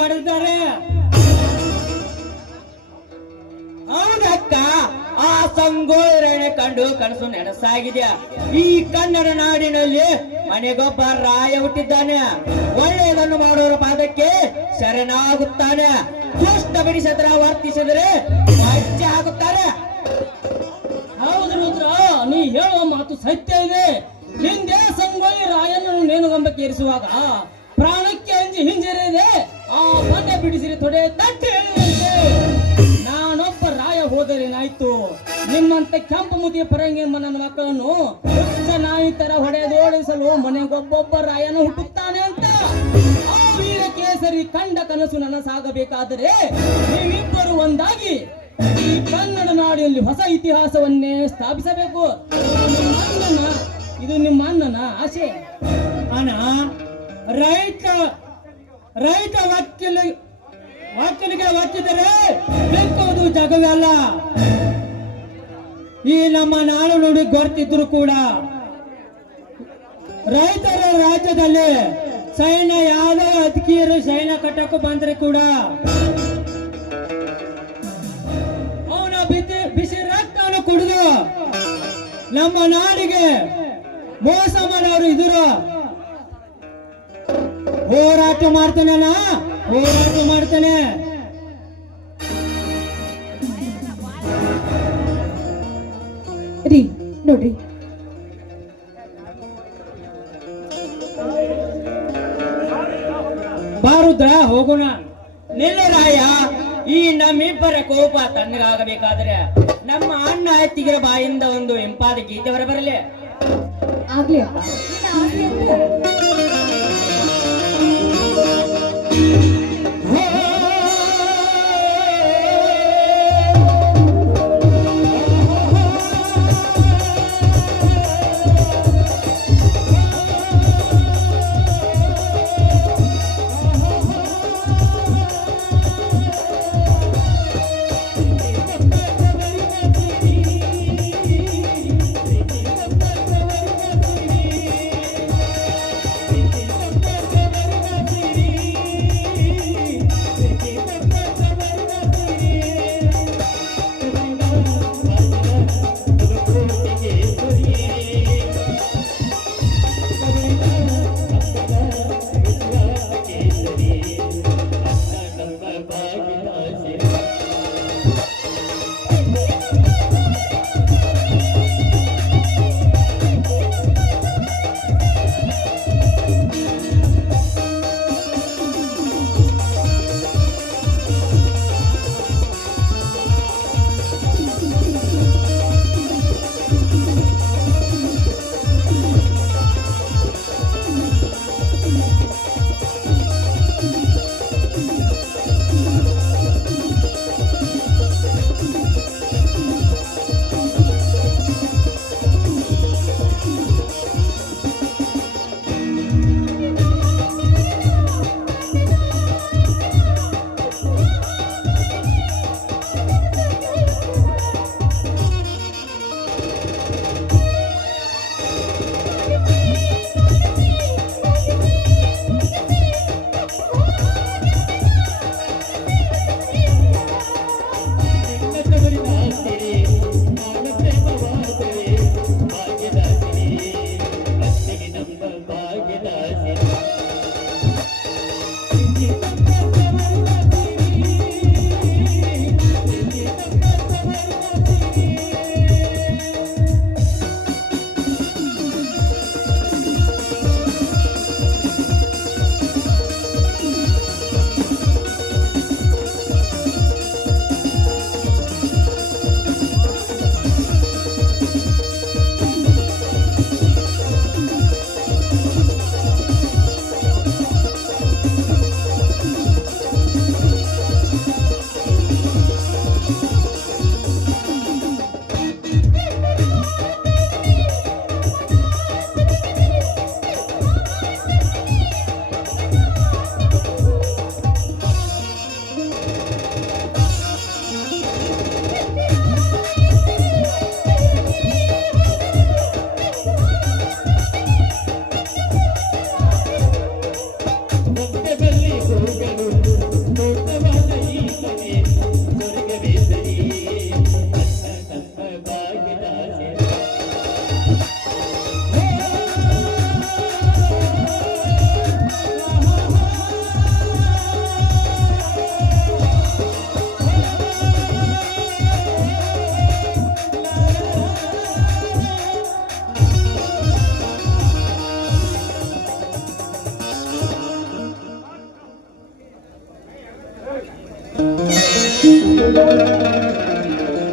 ಮಾಡಿದ್ದಾರೆ. ಹೌದಕ್ಕ, ಆ ಸಂಗೋಳರಣೆ ಕಂಡು ಕನಸು ನೆನಸಾಗಿದೆ. ಈ ಕನ್ನಡ ನಾಡಿನಲ್ಲಿ ಮನೆಗೊಬ್ಬ ರಾಯ ಹುಟ್ಟಿದ್ದಾನೆ. ಒಳ್ಳೆಯದನ್ನು ಮಾಡೋರ ಪಾದಕ್ಕೆ ಶರಣಾಗುತ್ತಾನೆ. ದುಷ್ಟ ಬಿಡಿಸಿದ್ರೆ ವರ್ತಿಸಿದರೆ ವಜ್ಜೆ ಆಗುತ್ತಾರೆ. ಹೌದು ರುದ್ರ, ನೀ ಹೇಳುವ ಮಾತು ಸತ್ಯ ಇದೆ. ಹಿಂದೆ ಸಂಗೊಳ್ಳಿ ರಾಯನನ್ನು ನೇಣುಗಂಬಕ್ಕೆ ಏರಿಸುವಾಗ ಪ್ರಾಣಕ್ಕೆ ಅಂಜಿ ಹಿಂಜರಿದೆ. ಆ ಬಂಡೆ ಬಿಡಿಸಿರಿ ತೊಡೆ ತಟ್ಟಿ ಹೇಳಿದಂತೆ ನಾನೊಬ್ಬ ರಾಯ ಹೋದರೇನಾಯ್ತು? ನಿಮ್ಮಂತ ಕೆಂಪು ಮುದಿಯ ಪರಂಗಿಮ್ಮ ನನ್ನ ಮಕ್ಕಳನ್ನು ಹುಚ್ಚ ನಾಯಿ ತರ ಹೊಡೆದೋಡಿಸಲು ಮನೆಗೊಬ್ಬೊಬ್ಬ ರಾಯನು ಹುಟ್ಟುತ್ತಾನೆ ಅಂತ ಆ ವೀರ ಕೇಸರಿ ಕಂಡ ಕನಸು ನನಸಾಗಬೇಕಾದರೆ ನೀವಿಬ್ಬರು ಒಂದಾಗಿ ಈ ಕನ್ನಡ ನಾಡಿನಲ್ಲಿ ಹೊಸ ಇತಿಹಾಸವನ್ನೇ ಸ್ಥಾಪಿಸಬೇಕು. ಇದು ನಿಮ್ಮ ಅಣ್ಣನ ಆಸೆ. ಅಣ್ಣ, ರೈತ ವಕೀಲಿಗೆ ಒತ್ತಿದರೆ ಬೆಂಕುವುದು ಜಗವಲ್ಲ. ಈ ನಮ್ಮ ನಾಡು ನುಡಿ ಗೊತ್ತಿದ್ರು ಕೂಡ ರೈತರ ರಾಜ್ಯದಲ್ಲಿ ಸೈನ್ಯ ಯಾವುದೇ ಅಧಿಕಾರಿ ಸೈನ್ಯ ಕಟ್ಟಕ್ಕೂ ಬಂದ್ರೆ ಕೂಡ ಅವನ ಬಿಸಿ ರಕ್ತವನ್ನು ಕುಡಿದು ನಮ್ಮ ನಾಡಿಗೆ ಮೋಸ ಮಾಡೋರು ಇದ್ರು. ಹೋರಾಟ ಮಾಡ್ತಾನೆ, ಹೋರಾಟ ಮಾಡ್ತಾನೆ. ರೀ ನೋಡ್ರಿ, ಬಾರುದ್ರ ಹೋಗೋಣ. ನಿಲ್ಲರಾಯ, ಈ ನಮ್ಮಿಬ್ಬರ ಕೋಪ ತಣ್ಣಗಾಗಬೇಕಾದ್ರೆ ನಮ್ಮ ಅಣ್ಣ ಎತ್ತಿಗಿರ ಬಾಯಿಂದ ಒಂದು ಇಂಪಾದ ಗೀತೆ ಬರಬರಲಿ. ಆಗ್ಲಿ ಅಪ್ಪ.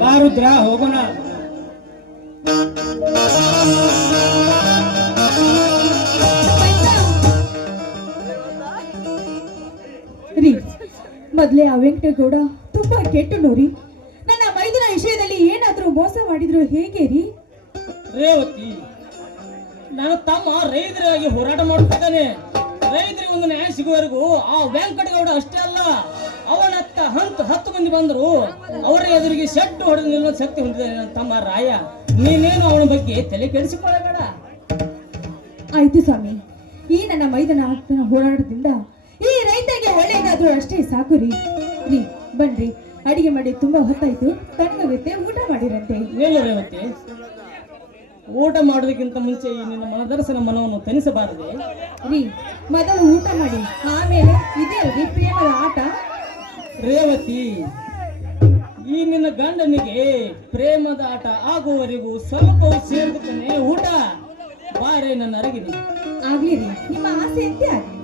ಬಾ ರುದ್ರ ಹೋಗೋಣ. ರೀ ಮೊದ್ಲೇ ಆ ವೆಂಕಟೇಗೌಡ ತುಂಬಾ ಕೆಟ್ಟನು ರೀ. ನನ್ನ ಮೈದನ ವಿಷಯದಲ್ಲಿ ಏನಾದ್ರೂ ಮೋಸ ಮಾಡಿದ್ರು ಹೇಗೆ ರೀ? ರೇವತಿ, ನನ್ನ ತಮ್ಮ ರೈತರಾಗಿ ಹೋರಾಟ ಮಾಡುತ್ತಿದ್ದಾನೆ. ರೈತರಿಗೆ ಒಂದು ನ್ಯಾಯ ಸಿಗುವವರೆಗೂ ಆ ವೆಂಕಟಗೌಡ ಅಷ್ಟೇ ಅಲ್ಲ, ಅವನತ್ತ ಹತ್ತು ಮಂದಿ ಬಂದರು ಅವರ ಎದುರಿಗೆ ಶೆಟ್ಟು ಹೊಡೆದು ನಿಲ್ಲುವ ಶಕ್ತಿ ಹೊಂದಿದ್ದಾನೆ ನನ್ನ ತಮ್ಮ ರಾಯ. ನೀನೇನು ಅವನ ಬಗ್ಗೆ ತಲೆ ಕೆಡಿಸಿಕೊಳ್ಳಬೇಡ. ಆಯ್ತು ಸ್ವಾಮಿ, ಈ ನನ್ನ ಮೈದನ ಆತನ ಹೋರಾಟದಿಂದ ಈ ರೈತರಿಗೆ ಒಳ್ಳೆಯದಾದ್ರೂ ಅಷ್ಟೇ ಸಾಕು ರೀ. ರೀ ಬನ್ರಿ, ಅಡಿಗೆ ಮಾಡಿ ತುಂಬಾ ಹೊತ್ತಾಯ್ತು, ತಣ್ಣಗುತ್ತೆ, ಊಟ ಮಾಡಿರಂತೆ. ಏನು ರೇವತಿ, ಊಟ ಮಾಡೋದಕ್ಕಿಂತ ಮುಂಚೆ ಈ ನಿನ್ನ ಮನದರ್ಶನ ಮನವನ್ನು ತನಿಸಬಾರದೆ? ರೀ ಮೊದಲು ಊಟ ಮಾಡಿ, ಆಮೇಲೆ ಇದೇ ಅಲ್ರಿ ಪ್ರೇಮದ ಆಟ. ರೇವತಿ, ಈ ನಿನ್ನ ಗಂಡನಿಗೆ ಪ್ರೇಮದ ಆಟ ಆಗುವವರೆಗೂ ಸ್ವಲ್ಪವೂ ಸೇರಿದುತ್ತಾನೆ ಊಟ. ಬಾರೆ ನನ್ನ ಅರಗಿನಿ. ಆಗ್ಲಿ ರೀ, ನಿಮ್ಮ ಆಸೆ ಅಂತೆ ಆಗ್ಲಿ.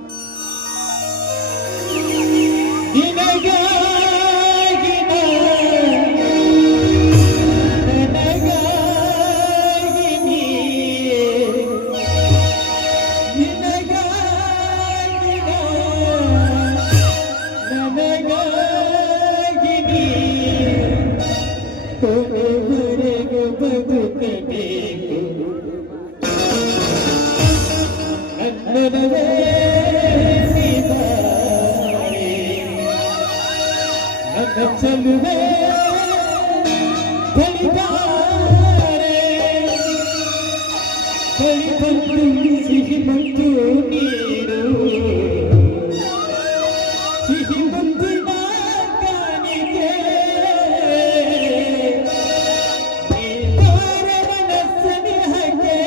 ಚಲುವೆ ಸಿಹಿ ಬಂತು ನೀರು, ಸಿಹಿ ಬಂತು ಕಾಣಿಕೆ ಮನಸ್ಸನಿ ಹಾಗೆ.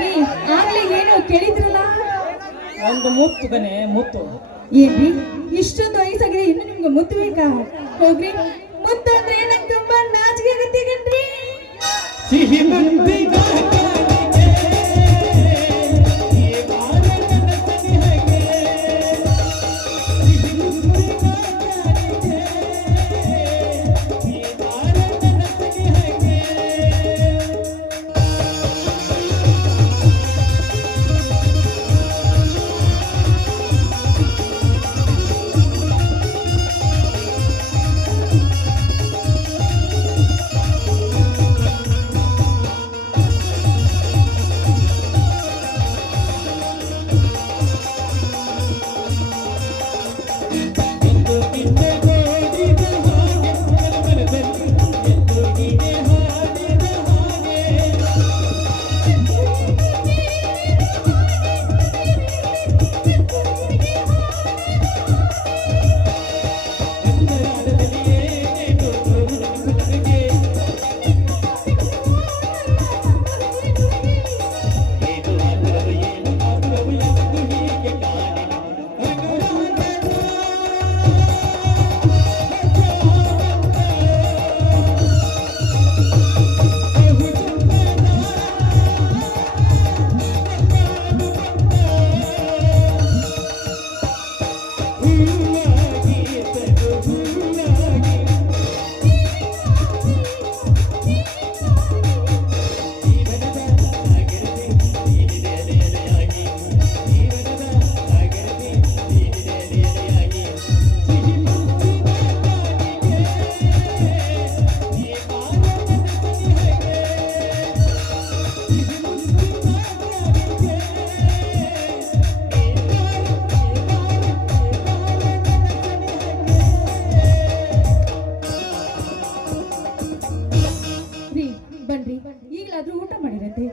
ರೀ ಆಗ್ಲೇ ಏನು ಕೇಳಿದ್ರಲ್ಲ? ಒಂದು ಮುತ್ತು ಕನೆ ಮುತ್ತು. ಏನ್ರಿ ಇಷ್ಟೊಂದು ವಯಸ್ಸಾಗಿದೆ ಇನ್ನು ನಿಮ್ಗೆ ಮುತ್ತು ಬೇಕಾ? ಹೋಗ್ರಿ, ಮುತ್ತು ಅಂದ್ರೆ ನಂಗೆ ತುಂಬಾ ನಾಚಿಕೆ ಆಗತ್ತೆ ಕಣ್ರಿ. ಸಿಹಿ ಮುತ್ತಿನ ಕಾಣಿಕೆ, ಈ ಬಾಳ ಕನಸಿನ ಹಾಗೆ. ಸಿಹಿ ಮುತ್ತಿನ ಕಾಣಿಕೆ, ಈ ಬಾಳ ಕನಸಿನ ಹಾಗೆ. ಎಂದು ನಿನ್ನೆ ನೋಡಿದ ಹಾಗೆ, ಮನದಲ್ಲಿ ಎಂದು ನೀನೆ ಹಾಡಿದ ಹಾಗೆ. ಅಂತರಾಳದಲ್ಲಿಯೇ ನೀನು ತೋರುವುದು ನನಗೆ. ಏನು ಆತರವು ಏನು ಆತರವು ಎಂದು ಹೀಗೆ ಕಾಣೆ. ರೀ ಬನ್ರಿ, ಈಗಲಾದ್ರೂ ಊಟ ಮಾಡಿರತ್ತೆ.